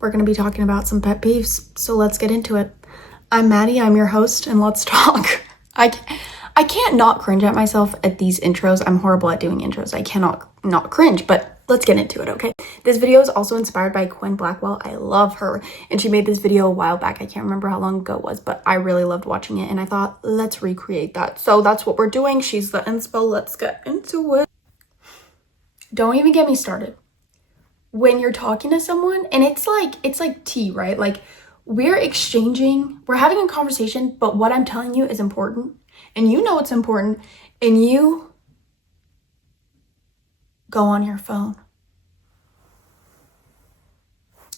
we're going to be talking about some pet peeves, so let's get into it. I'm Maddie, I'm your host, and let's talk. I can't not cringe at myself at these intros. I'm horrible at doing intros. I cannot not cringe, but let's get into it, okay? This video is also inspired by Quinn Blackwell. I love her, and she made this video a while back. I can't remember how long ago it was, but I really loved watching it, and I thought, let's recreate that. So that's what we're doing. She's the inspo. Let's get into it. Don't even get me started. When you're talking to someone, and it's like tea, right? Like, we're having a conversation, but what I'm telling you is important, and you know it's important, and you go on your phone.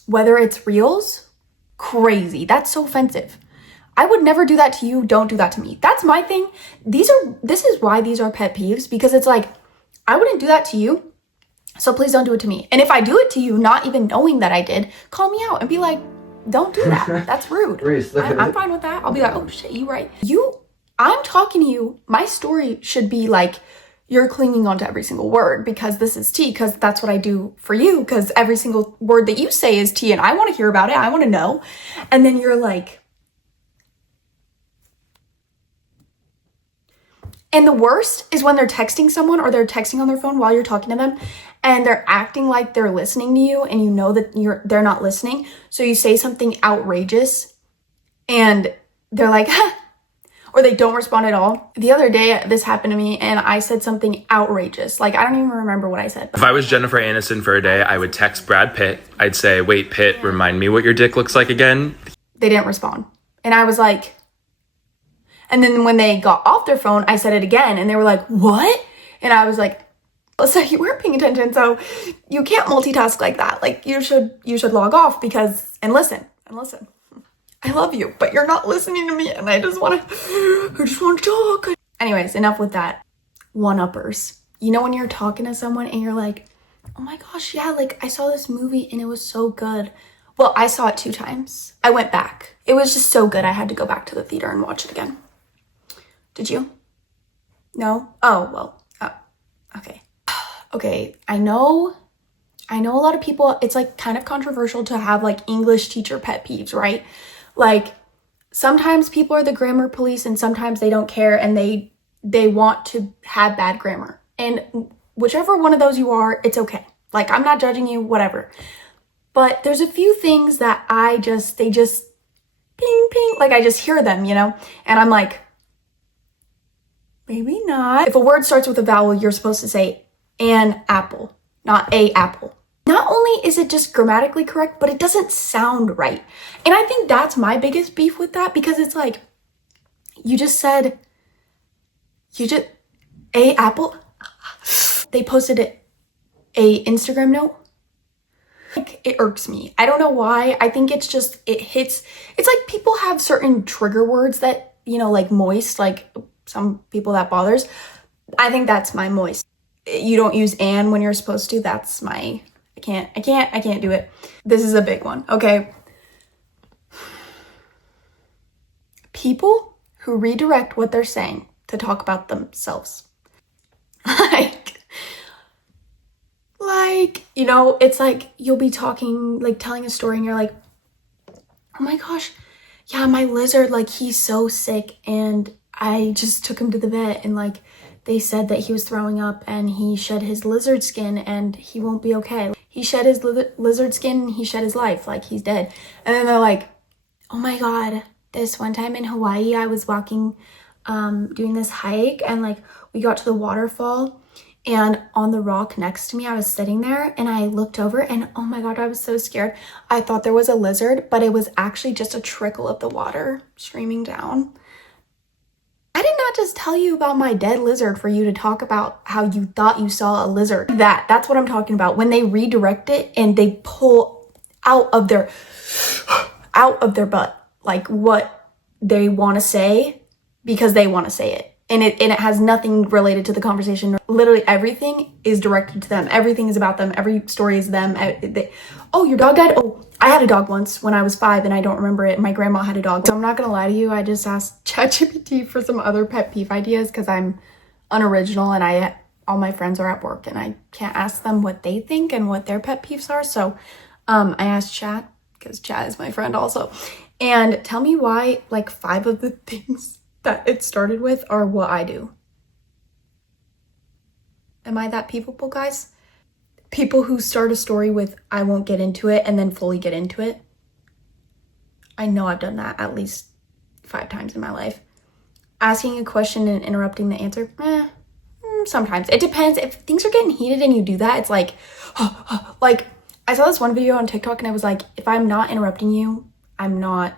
Whether it's reels, crazy. That's so offensive. I would never do that to you. Don't do that to me. That's my thing. This is why these are pet peeves, because it's like, I wouldn't do that to you, so please don't do it to me. And if I do it to you, not even knowing that I did, call me out and be like, don't do that. That's rude. I'm fine with that. I'll be like, oh shit, you right. I'm talking to you. My story should be like, you're clinging onto every single word because this is tea, because that's what I do for you, because every single word that you say is tea and I want to hear about it. I want to know. And then you're like, and the worst is when they're texting someone or they're texting on their phone while you're talking to them and they're acting like they're listening to you and you know that they're not listening. So you say something outrageous and they're like, huh, or they don't respond at all. The other day, this happened to me and I said something outrageous. Like, I don't even remember what I said. If I was Jennifer Aniston for a day, I would text Brad Pitt. I'd say, wait, Pitt, remind me what your dick looks like again. They didn't respond. And I was like, and then when they got off their phone, I said it again and they were like, what? And I was like, oh, so you weren't paying attention. So you can't multitask like that. Like, you should log off and listen. I love you, but you're not listening to me and I just want to talk. Anyways, enough with that. One-uppers. You know when you're talking to someone and you're like, oh my gosh, yeah, like I saw this movie and it was so good. Well, I saw it 2 times. I went back. It was just so good. I had to go back to the theater and watch it again. Did you? No? Oh, well, okay. Okay, I know a lot of people, it's like kind of controversial to have like English teacher pet peeves, right? Like, sometimes people are the grammar police and sometimes they don't care and they want to have bad grammar. And whichever one of those you are, it's okay. Like, I'm not judging you, whatever. But there's a few things that they just ping, ping, like I just hear them, you know? And I'm like, maybe not. If a word starts with a vowel, you're supposed to say an apple, not a apple. Not only is it just grammatically correct, but it doesn't sound right. And I think that's my biggest beef with that, because it's like, a apple. They posted a Instagram note. Like, it irks me. I don't know why. I think it's just, it's like people have certain trigger words that, you know, like moist, like some people that bothers. I think that's my moist. You don't use an when you're supposed to. That's my, I can't do it. This is a big one, okay? People who redirect what they're saying to talk about themselves. Like, you know, it's like you'll be talking, like telling a story and you're like, oh my gosh, yeah, my lizard, like he's so sick and I just took him to the vet and like they said that he was throwing up and he shed his lizard skin and he won't be okay. He shed his lizard skin and he shed his life, like he's dead. And then they're like, oh my God, this one time in Hawaii, I was walking, doing this hike and like we got to the waterfall and on the rock next to me, I was sitting there and I looked over and oh my God, I was so scared. I thought there was a lizard, but it was actually just a trickle of the water streaming down. I did not just tell you about my dead lizard for you to talk about how you thought you saw a lizard. That's what I'm talking about. When they redirect it and they pull out of their butt, like what they want to say because they want to say it. And it has nothing related to the conversation. Literally everything is directed to them. Everything is about them. Every story is them. Oh, your dog died? Oh, I had a dog once when I was 5 and I don't remember it. My grandma had a dog. So I'm not gonna lie to you. I just asked ChatGPT for some other pet peeve ideas because I'm unoriginal and all my friends are at work and I can't ask them what they think and what their pet peeves are. So I asked Chat because Chad is my friend also. And tell me why like 5 of the things that it started with are what I do. Am I that people, guys? People who start a story with, I won't get into it, and then fully get into it. I know I've done that at least 5 times in my life. Asking a question and interrupting the answer, sometimes. It depends. If things are getting heated and you do that, it's like, like, I saw this one video on TikTok and I was like, if I'm not interrupting you, I'm not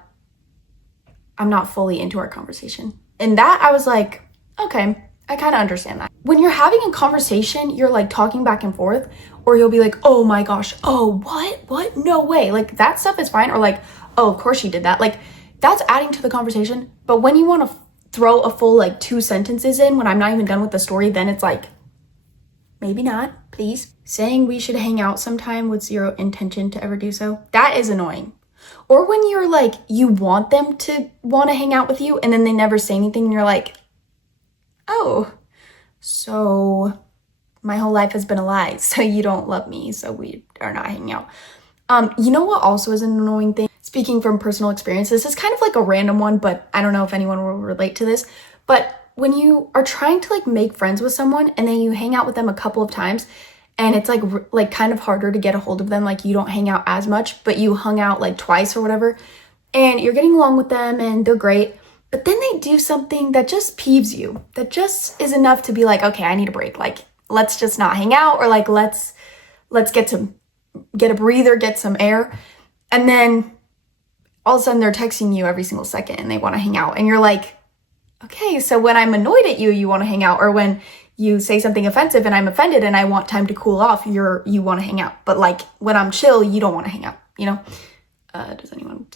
fully into our conversation. And that I was like, okay, I kind of understand that. When you're having a conversation, you're like talking back and forth, or you'll be like, oh my gosh, oh, what? No way. Like that stuff is fine. Or like, oh, of course she did that. Like that's adding to the conversation. But when you want to throw a full like 2 sentences in when I'm not even done with the story, then it's like, maybe not, please. Saying we should hang out sometime with 0 intention to ever do so. That is annoying. Or when you're like, you want them to want to hang out with you and then they never say anything and you're like, oh, so my whole life has been a lie. So you don't love me. So we are not hanging out. You know what also is an annoying thing? Speaking from personal experience, this is kind of like a random one, but I don't know if anyone will relate to this. But when you are trying to like make friends with someone and then you hang out with them a couple of times and it's like kind of harder to get a hold of them, like you don't hang out as much, but you hung out like twice or whatever, and you're getting along with them and they're great, but then they do something that just peeves you, that just is enough to be like, okay, I need a break. Like, let's just not hang out, or like, let's get a breather, get some air. And then all of a sudden they're texting you every single second and they want to hang out. And you're like, okay, so when I'm annoyed at you, you want to hang out. Or when you say something offensive and I'm offended and I want time to cool off, you want to hang out. But like when I'm chill, you don't want to hang out, you know? Does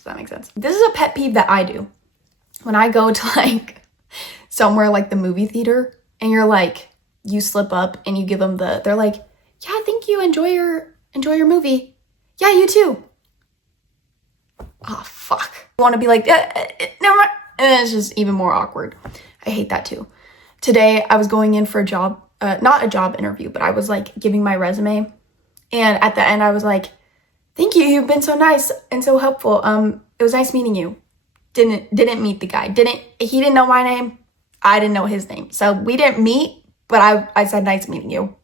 that make sense? This is a pet peeve that I do. When I go to like somewhere like the movie theater and you're like, you slip up and you give them they're like, yeah, thank you. Enjoy your movie. Yeah, you too. Oh, fuck. I want to be like, never mind. And it's just even more awkward. I hate that too. Today, I was going in for a job, not a job interview, but I was like giving my resume. And at the end, I was like, thank you. You've been so nice and so helpful. It was nice meeting you. Didn't meet the guy. He didn't know my name. I didn't know his name. So we didn't meet, but I said, nice meeting you.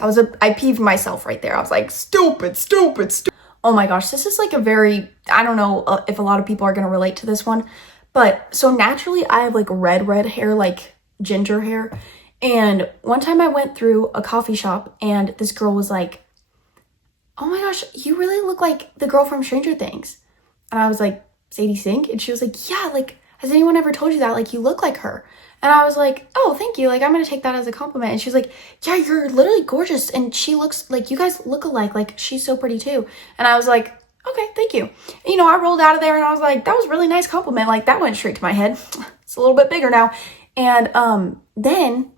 I peeved myself right there. I was like, stupid. Oh my gosh, this is like a very, I don't know if a lot of people are going to relate to this one, but so naturally I have like red hair, like ginger hair. And one time I went through a coffee shop and this girl was like, oh my gosh, you really look like the girl from Stranger Things. And I was like, Sadie Sink? And she was like, yeah, like, has anyone ever told you that? Like, you look like her. And I was like, oh, thank you. Like, I'm going to take that as a compliment. And she was like, yeah, you're literally gorgeous. And she looks like, you guys look alike. Like, she's so pretty too. And I was like, okay, thank you. And, you know, I rolled out of there and I was like, that was a really nice compliment. Like, that went straight to my head. It's a little bit bigger now. And then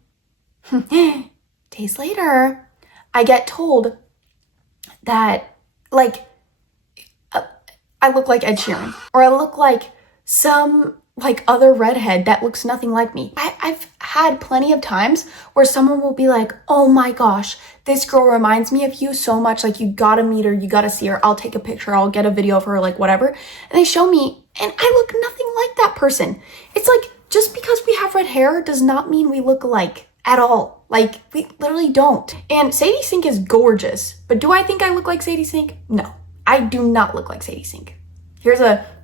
days later, I get told that, like, I look like Ed Sheeran. Or I look like some like other redhead that looks nothing like me. I've had plenty of times where someone will be like, oh my gosh, this girl reminds me of you so much. Like, you gotta meet her, you gotta see her. I'll take a picture, I'll get a video of her, like whatever. And they show me and I look nothing like that person. It's like, just because we have red hair does not mean we look alike at all. Like, we literally don't. And Sadie Sink is gorgeous, but do I think I look like Sadie Sink? No, I do not look like Sadie Sink.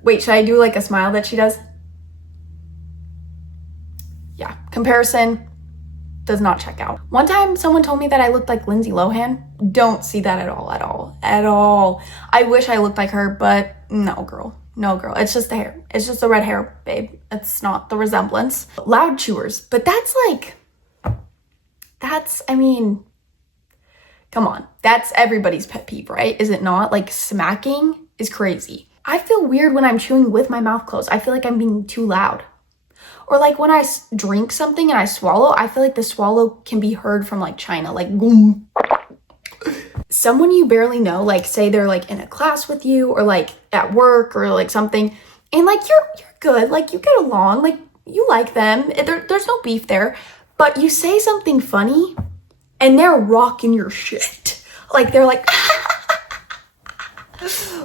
Wait, should I do like a smile that she does? Yeah, comparison does not check out. One time someone told me that I looked like Lindsay Lohan. Don't see that at all. I wish I looked like her, but no girl. It's just the hair. It's just the red hair, babe. It's not the resemblance. Loud chewers, but I mean, come on. That's everybody's pet peeve, right? Is it not? Like, smacking is crazy. I feel weird when I'm chewing with my mouth closed. I feel like I'm being too loud. Or like when I drink something and I swallow, I feel like the swallow can be heard from like China, like boom. Someone you barely know, like say they're like in a class with you or like at work or like something, and like you're good, like you get along, like you like them, there's no beef there, but you say something funny and they're rocking your shit. Like they're like,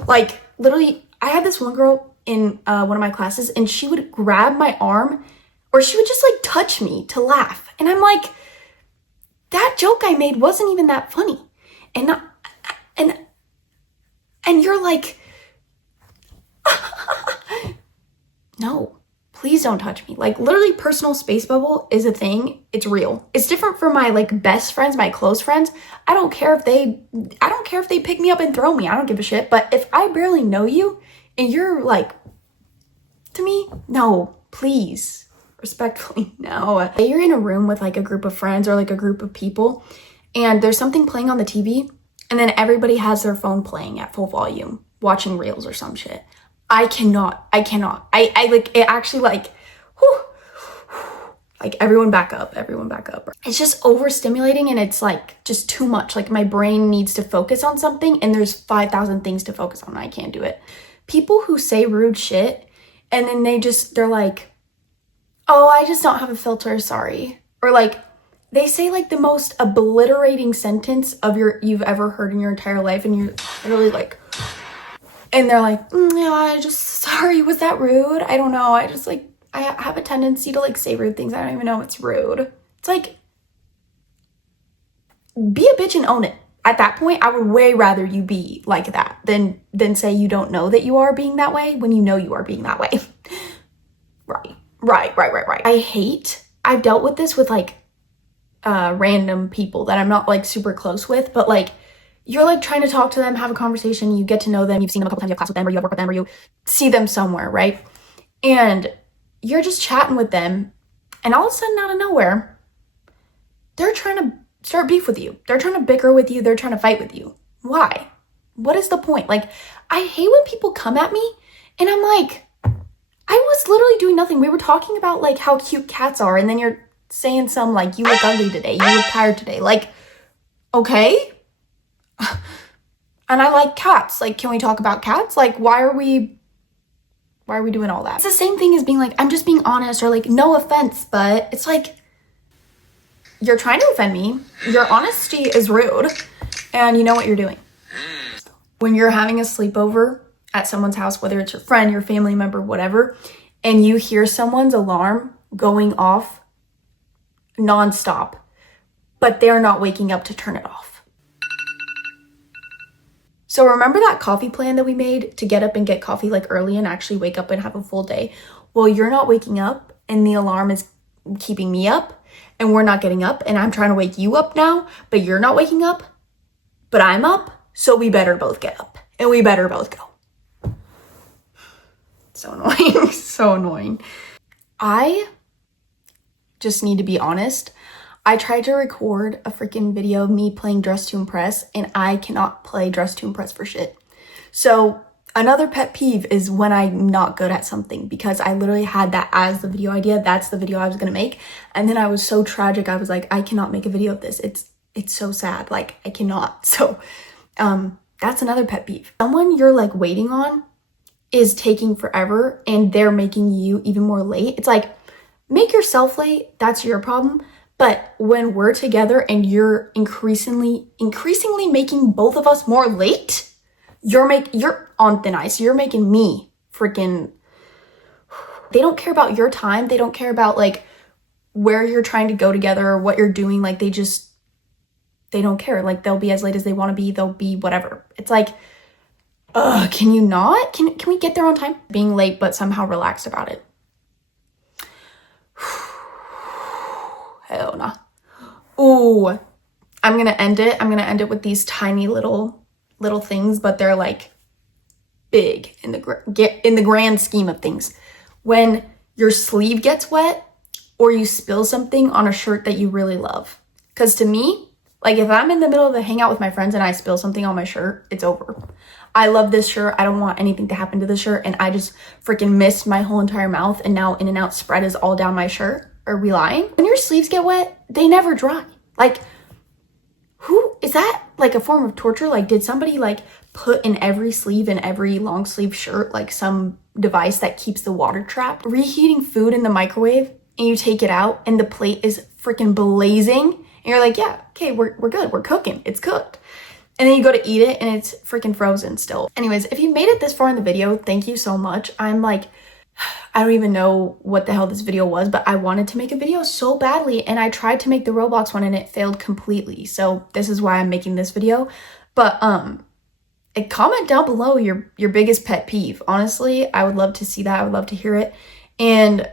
Like, literally, I had this one girl in one of my classes, and she would grab my arm, or she would just like touch me to laugh. And I'm like, that joke I made wasn't even that funny. And you're like, no, please don't touch me. Like, literally, personal space bubble is a thing. It's real. It's different for my like best friends, my close friends. I don't care if they pick me up and throw me. I don't give a shit. But if I barely know you and you're like, to me, no, please, respectfully, no. You're in a room with like a group of friends or like a group of people, and there's something playing on the TV, and then everybody has their phone playing at full volume, watching reels or some shit. I cannot. I like, it actually like, whew, like everyone back up. It's just overstimulating, and it's like just too much. Like, my brain needs to focus on something, and there's 5,000 things to focus on, and I can't do it. People who say rude shit, and then they're like, oh, I just don't have a filter, sorry. Or like, they say like the most obliterating sentence you've ever heard in your entire life, and you're really like, and they're like, yeah, I just, sorry, was that rude? I don't know, I just like, I have a tendency to like say rude things, I don't even know if it's rude. It's like, be a bitch and own it. At that point, I would way rather you be like that than say you don't know that you are being that way when you know you are being that way. Right. I've dealt with this with like random people that I'm not like super close with, but like, you're like trying to talk to them, have a conversation, you get to know them, you've seen them a couple times, you have class with them, or you have work with them, or you see them somewhere, right? And you're just chatting with them, and all of a sudden, out of nowhere, they're trying to start beef with you. They're trying to bicker with you. They're trying to fight with you. Why? What is the point? Like, I hate when people come at me, and I'm like, I was literally doing nothing. We were talking about like how cute cats are, and then you're saying some like, you look ugly today, you look tired today. Like, okay. And I like cats. Like, can we talk about cats? Like, why are we doing all that? It's the same thing as being like, I'm just being honest, or like, no offense, but it's like, you're trying to offend me. Your honesty is rude, and you know what you're doing. When you're having a sleepover at someone's house, whether it's your friend, your family member, whatever, and you hear someone's alarm going off nonstop, but they're not waking up to turn it off. So remember that coffee plan that we made to get up and get coffee like early and actually wake up and have a full day? Well, you're not waking up, and the alarm is keeping me up, and we're not getting up, and I'm trying to wake you up now, but you're not waking up, but I'm up, so we better both get up, and we better both go. So annoying. So annoying. I just need to be honest. I tried to record a freaking video of me playing Dress to Impress, and I cannot play Dress to Impress for shit. So another pet peeve is when I'm not good at something, because I literally had that as the video idea. That's the video I was gonna make. And then I was so tragic. I was like, I cannot make a video of this. It's so sad. Like, I cannot. So that's another pet peeve. Someone you're like waiting on is taking forever, and they're making you even more late. It's like, make yourself late. That's your problem. But when we're together and you're increasingly making both of us more late, you're on thin ice. You're making me freaking. They don't care about your time. They don't care about like where you're trying to go together or what you're doing. Like, they don't care. Like, they'll be as late as they want to be. They'll be whatever. It's like, can you not? Can we get there on time? Being late, but somehow relaxed about it. Hell nah. Ooh, I'm gonna end it with these tiny little things, but they're like big in the grand scheme of things. When your sleeve gets wet, or you spill something on a shirt that you really love. Because to me, like, if I'm in the middle of a hangout with my friends and I spill something on my shirt, it's over. I love this shirt. I don't want anything to happen to the shirt, and I just freaking missed my whole entire mouth, and now In-N-Out spread is all down my shirt. Are we lying? When your sleeves get wet, they never dry. Like, who is that? Like a form of torture? Like, did somebody like put in every sleeve in every long sleeve shirt like some device that keeps the water trapped? Reheating food in the microwave, and you take it out and the plate is freaking blazing, and you're like, yeah, okay, we're good, we're cooking, it's cooked. And then you go to eat it and it's freaking frozen still. Anyways, if you made it this far in the video, thank you so much. I'm like, I don't even know what the hell this video was, but I wanted to make a video so badly and I tried to make the Roblox one and it failed completely. So this is why I'm making this video. But comment down below your biggest pet peeve. Honestly, I would love to see that. I would love to hear it. And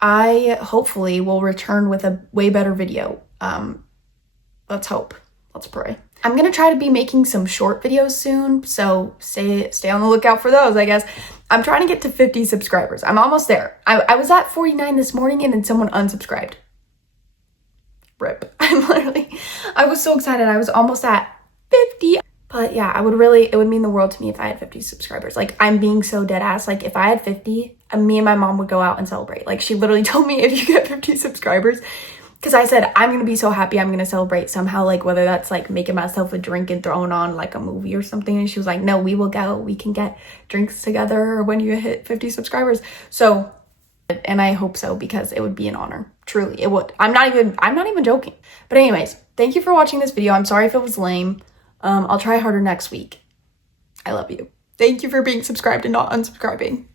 I hopefully will return with a way better video. Let's hope. Let's pray. I'm gonna try to be making some short videos soon, so stay on the lookout for those, I guess. I'm trying to get to 50 subscribers. I'm almost there. I was at 49 this morning and then someone unsubscribed. Rip. I was so excited. I was almost at 50. But yeah, it would mean the world to me if I had 50 subscribers. Like, I'm being so dead ass. Like, if I had 50, me and my mom would go out and celebrate. Like, she literally told me, if you get 50 subscribers, because I said, I'm going to be so happy, I'm going to celebrate somehow, like whether that's like making myself a drink and throwing on like a movie or something. And she was like, no, we will go. We can get drinks together when you hit 50 subscribers. So, and I hope so, because it would be an honor. Truly, it would. I'm not even joking. But anyways, thank you for watching this video. I'm sorry if it was lame. I'll try harder next week. I love you. Thank you for being subscribed and not unsubscribing.